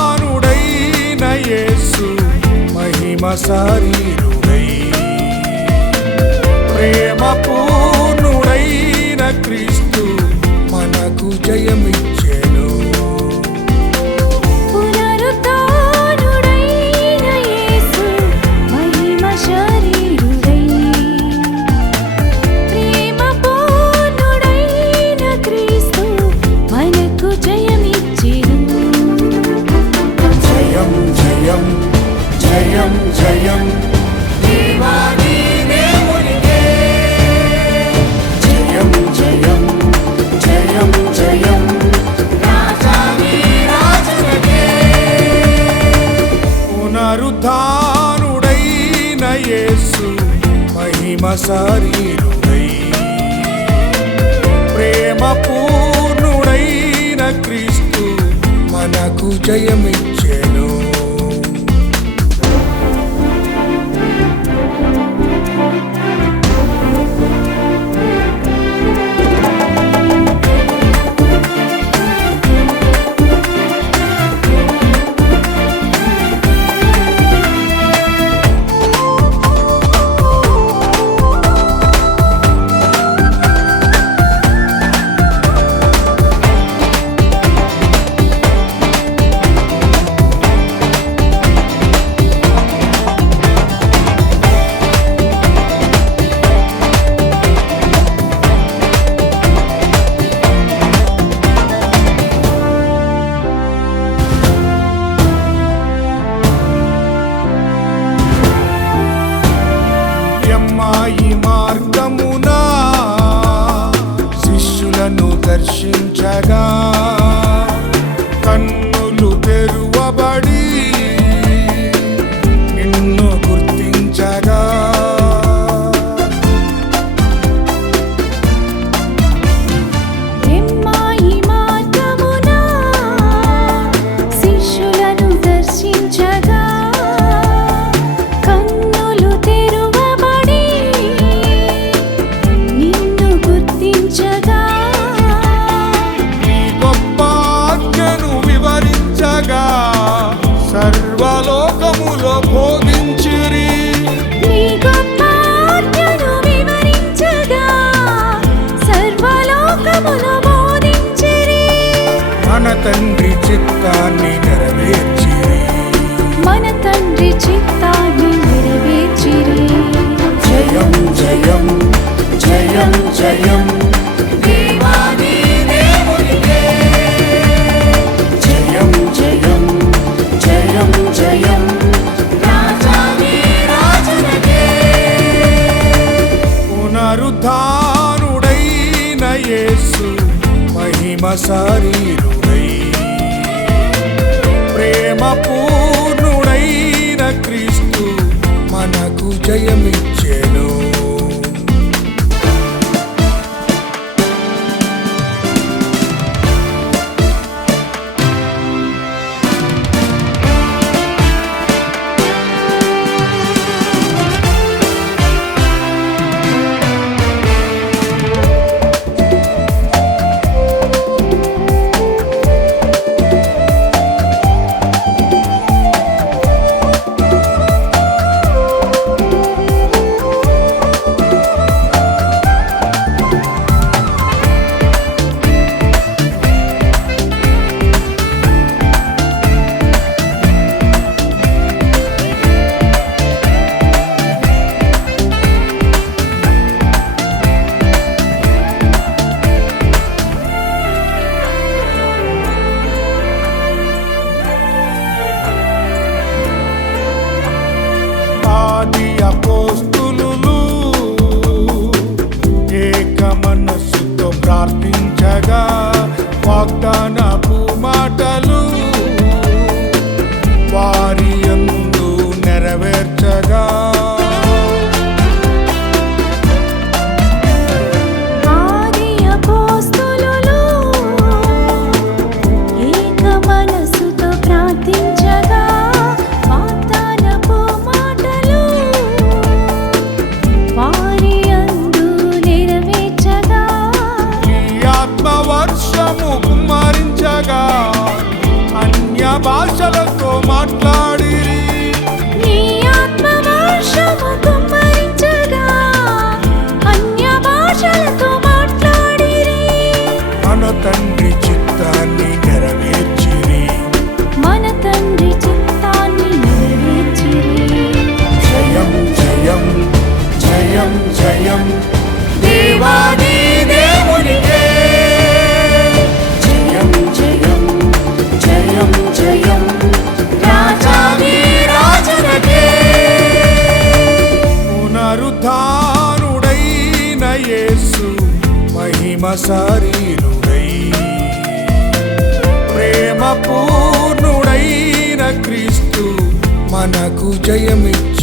పునరుద్ధానుడైన యేసు మహిమ శరీరుడై ప్రేమ పూర్ణుడైన క్రీస్తు మనకు జయమిచ్చెను. జయం జయం దేవాని దేవునికే జయం జయం జయం జయం రాజాని రాజునికే. పునరుద్ధానుడైన యేసు మహిమ శరీరుడై ప్రేమ పూర్ణుడైన క్రీస్తు మనకు జయమిచ్చెను. ఈ మార్గమున శిష్యులను దర్శించగా కన్నులు తెరువబడి నిన్ను గుర్తించగా సర్వలోకములో బోధించిరి. నీ గొప్ప ఆజ్ఞను వివరించగా సర్వలోకములో బోధించిరి. మన తండ్రి చిత్తాన్ని నెరవేర్చిరి. మన తండ్రి చిత్తాన్ని నెరవేర్చిరి. జయం జయం జయం జయం దేవాని దేవునికే జయం జయం జయం జయం రాజాని రాజునికే. పునరుద్ధానుడైన యేసు మహిమ శరీరుడై ప్రేమ పూర్ణుడైన క్రీస్తు మనకు జయమిచ్చెను. తండ్రి చిత్తాన్ని నెరవేర్చిరి. మన తండ్రి చిత్తాన్ని నెరవేర్చిరి. జయం జయం జయం జయం దేవాది దేవునికే. జయం జయం జయం జయం రాజాది రాజునకే. పునరుద్ధానుడైన యేసు మహిమ శరీరుడై, ప్రేమ పూర్ణుడైన క్రీస్తు మనకు జయమిచ్చు.